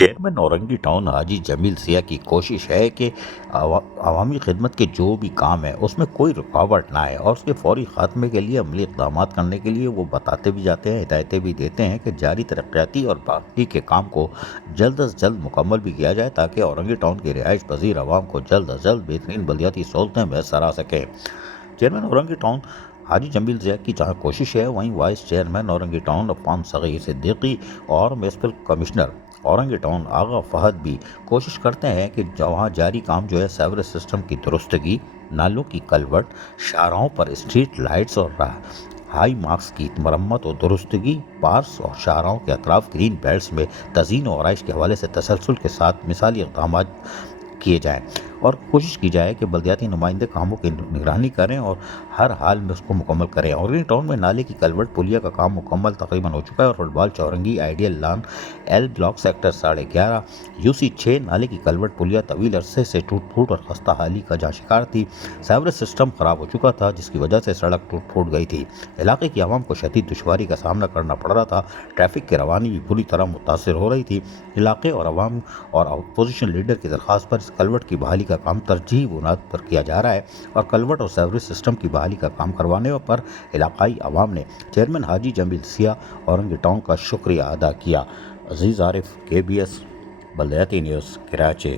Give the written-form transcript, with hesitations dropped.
Chairman Orangi town حاجی جمیل سیاہ کی کوشش ہے کہ عوامی خدمت کے جو بھی کام ہے اس میں کوئی رکاوٹ نہ آئے اور اس کے فوری خاتمے کے لیے عملی اقدامات کرنے کے لیے وہ بتاتے بھی جاتے ہیں، ہدایتیں بھی دیتے ہیں کہ جاری ترقیاتی اور باقی کے کام کو جلد از جلد مکمل بھی کیا جائے تاکہ اورنگی ٹاؤن کی رہائش پذیر عوام کو جلد از جلد بہترین بلدیاتی سہولتیں میسر آ سکیں۔ چیئرمین اورنگی ٹاؤن حاجی جمیل سیاہ کی جہاں کوشش ہے، وہیں vice chairman Orangi town Affan صغیر صدیقی اور میونسپل کمشنر اورنگی ٹاؤن آغا فہد بھی کوشش کرتے ہیں کہ وہاں جاری کام جو ہے سیوریج سسٹم کی درستگی، نالوں کی کلوٹ، شاہراہوں پر اسٹریٹ لائٹس اور ہائی مارکس کی مرمت و درستگی، پارکس اور شاہراہوں کے اطراف گرین بیلٹس میں تزئین و آرائش کے حوالے سے تسلسل کے ساتھ مثالی اقدامات کیے جائیں اور کوشش کی جائے کہ بلدیاتی نمائندے کاموں کی نگرانی کریں اور ہر حال میں اس کو مکمل کریں۔ اورنگی ٹاؤن میں نالے کی کلوٹ پلیا کا کام مکمل تقریباً ہو چکا ہے اور فٹ بال چورنگی ideal lawn L block sector 11.5 UC 6 نالے کی کلوٹ پلیا طویل عرصے سے ٹوٹ پھوٹ اور خستہ حالی کا جہاں شکار تھی، سیوریج سسٹم خراب ہو چکا تھا جس کی وجہ سے سڑک ٹوٹ پھوٹ گئی تھی، علاقے کی عوام کو شدید دشواری کا سامنا کرنا پڑ رہا تھا، ٹریفک کی روانی بھی بری طرح متاثر ہو رہی تھی۔ علاقے اور عوام اور اپوزیشن لیڈر کی درخواست پر اس کلوٹ کی بحالی کا کام ترجیحی بنیاد پر کیا جا رہا ہے اور کلوٹ اور سیوریج سسٹم کی بحالی کا کام کروانے پر علاقائی عوام نے چیئرمین حاجی جمیل سیاہ اورنگی ٹاؤن کا شکریہ ادا کیا۔ عزیز عارف، KBS بلدیاتی نیوز، کراچی۔